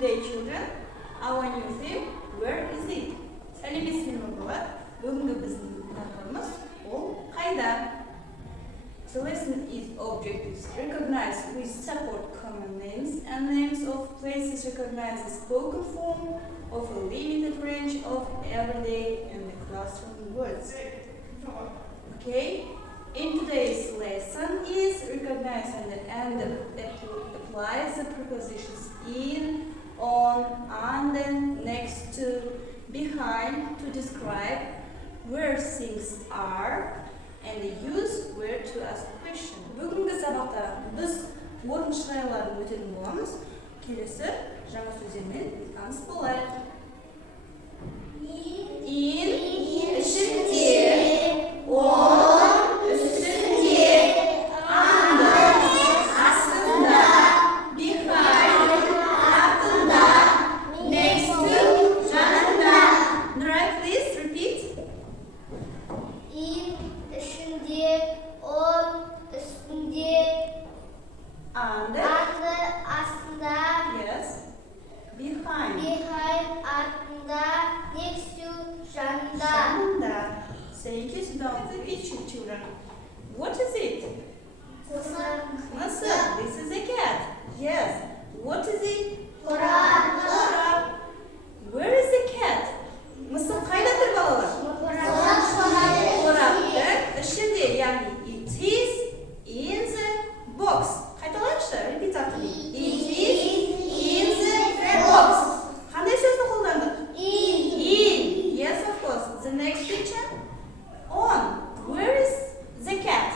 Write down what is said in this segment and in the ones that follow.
Today children, our new theme, where is it? Сәлеметсіздер ме балалар? Бүгінгі біздің тақырыбымыз ол қайда? The lesson is objectives recognized with support common names and names of places recognize the spoken form of a limited range of everyday and classroom words. Okay? In today's lesson is recognize and applies the prepositions in, on, under, next to, behind to describe where things are and use where to ask question. Бүгінгі сабақта біз орыншы шырайларын өтетін боламыз. Келесі жаңа сөздермен таныс болайық. In ішінде, on үстінде, under астында, behind артында, next to жанында. Right, please repeat. In içinde, on üstünde, Under, aslında, yes. Behind, behind ardında, next to yanında. жанында. Thank you. Sit down. The picture, children. What is it? Mısır. This is a cat. Yes. What is it? Korap. Where is the cat? Mısır kaydadır balalar. Koraptır. Şimdi yani it is in the box. Kaydalaymışlar. Repeat after me. It is in the box. Hangi sözü kullandık? In. Yes, of course. The next picture. On. Where is the cat?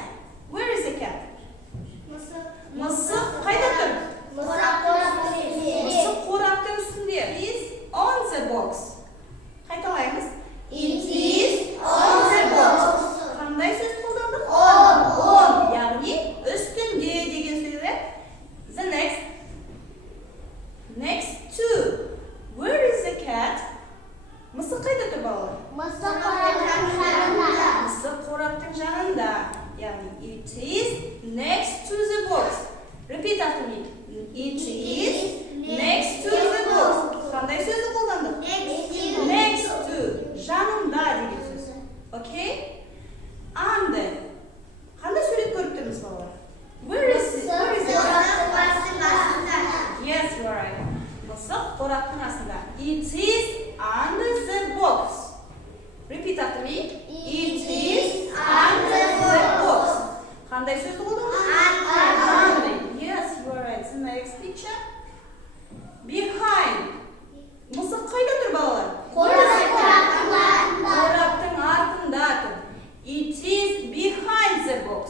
Where is the cat? Mısır kaydadır. Mısır koraptın üstünde. It is on the box. Kaydalayımız. It is on the box. Қандай сөз қолдандық? On. Яғни үстінде деген сөздер. The next to. Where is the cat? Мысық қайда тұр балалар? Мысық қораптың жанында. Яғни it is next to the box. Repeat after me. It is next to the box. Қандай сөзді қолдандық? Next to. Жанында деген сөз. Okay? Under. Қандай сурет көріп тұрмыз балалар? Where is it? Where is the cat? Yes, you are right. Мысық қораптың астында. It is under the box. Repeat after me. It is under the box. Қандай сөзді қолдандық? Under. Yes, you are right. The next picture. Behind. Мысық қайда тұр балалар? Қораптың артында тұр. It is behind the box.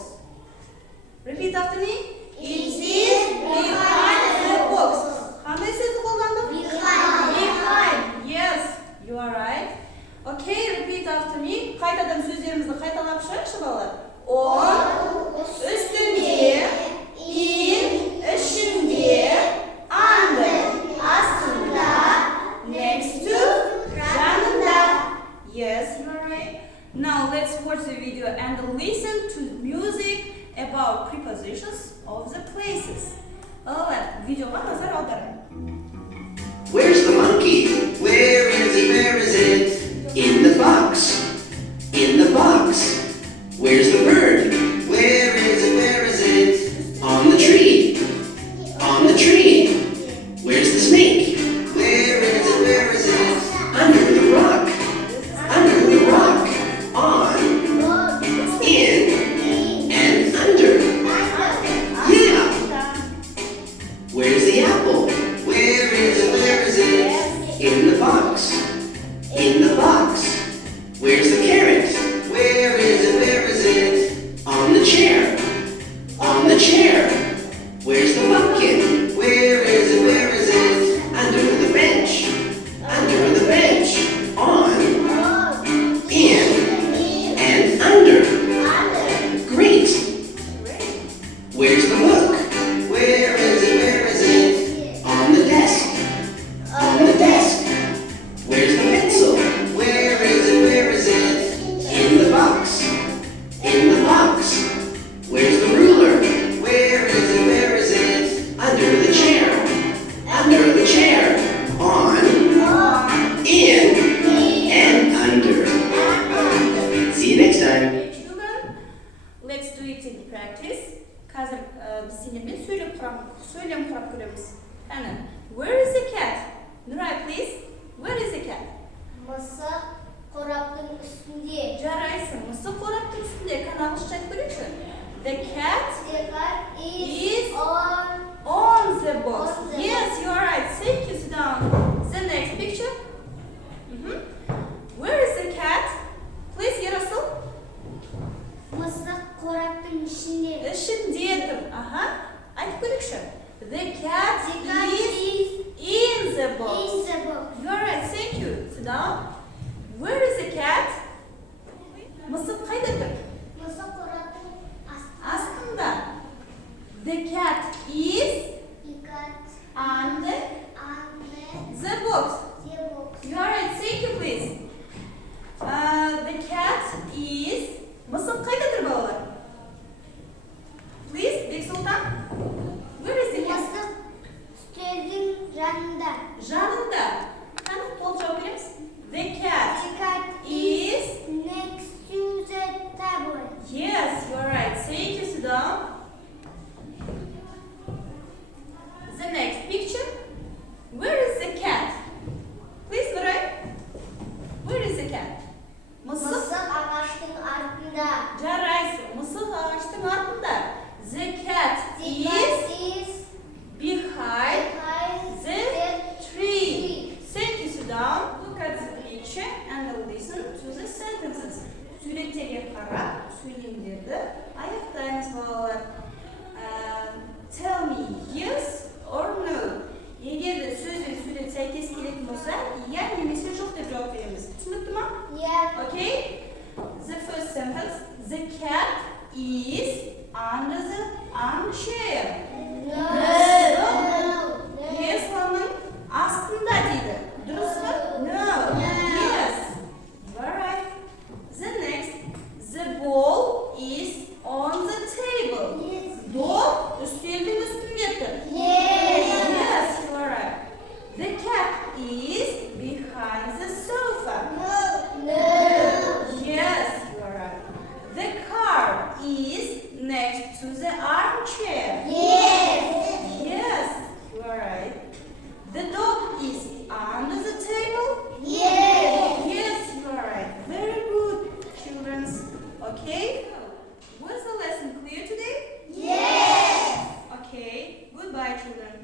Repeat after me. It is behind the box. Қандай сөзді қолдандық? Behind. Yes, you are right. Okay, repeat after me. Қайтадан сөздерімізді қайталап шығайықшы балалар. On, үстінде, in, ішінде, under, астында, next to, жанында. Yes, you are right. Now let's watch the video and listen to music about prepositions of the places. Балалар, видеоға назар аударыңыз. Where's the monkey? Where is it? Where is it? In the box. In the box. Where's the bird? Where is it? Where is it? On the tree. On the tree. Where's the snake? Where is it? Where is it? Under the rock. Under the rock. On. In. And under. Yeah. Where's the apple? Where is it? Where is it? In the box. In the box. Where's the carrot? Where is it? Where is it? On the chair. On the chair. Where's the pumpkin? Where is it? Where is it? Under the bench. Under the bench. On. In. And under. Great. Where's the book? Where is it? Where is it? On the desk. On the desk. Where's the pencil? Where is it? Where is it? In the box. In the box. Where's the ruler? Where is it? Where is it? Under the chair. Under the chair. söylem kurak göremiz. Yani, where is the cat? Nuray, please. Where is the cat? Masa koraktın üstünde. Жарайсың. Мысық қораптың үстінде. Kanalışça görüyorsun. The cat The cat is is on on the box. On the Yes, you are right. Thank you. Sit down. The next picture. Where is the cat? Please, Yarasıl. masa koraktın içinde. İçindedir. Aha. Айтып көрейікші. The cat The cat is is in the box. in the box. You are right. Thank you. Sit down. Where is the cat? Мысық қайдаdır? Masa koraktın Астында. The cat is The cat under on the box. the box. You are right. Thank you, please. The cat is. Мысық қайдаdır балалар? Please, Бексұлтан. Where is the cat? Masa stüdyenin yanında. Жанында. Қане, толық жауап береміз. The cat The cat is. next to the table. Yes, you are right. Thank you, sit down. The next picture. Where is the cat? Please, Nuray. Where is the cat? Мысық. Masa ağaçın altında. Жарайсың. Мысық ағаштың артында. The cat The is cat is behind behind the the tree. Thank you, sit down. Look at the picture and listen to the sentences. Суреттерге қарап, сөйлемдерді аяқтаймыз балалар. Tell me yes or no. Егер де сөз бен сурет сәйкес келетін болса, иә немесе жоқ деп жауап береміз. Түсінікті ма? Yeah. Okay? The first sentence. The cat is under the armchair. No. Креслоның астында дейді. Дұрыс па? No. Yes. You are right. The next. The ball is on the table. Доп үстелдің үстінде тұр. Yes, you are right. The cat is behind the sofa. Yes, you are right. The car is next to the armchair. Yes, you are right. The dog is under the table. Yes, you are right. Very good, children. Okay. Was the lesson clear today? Okay. Goodbye, children.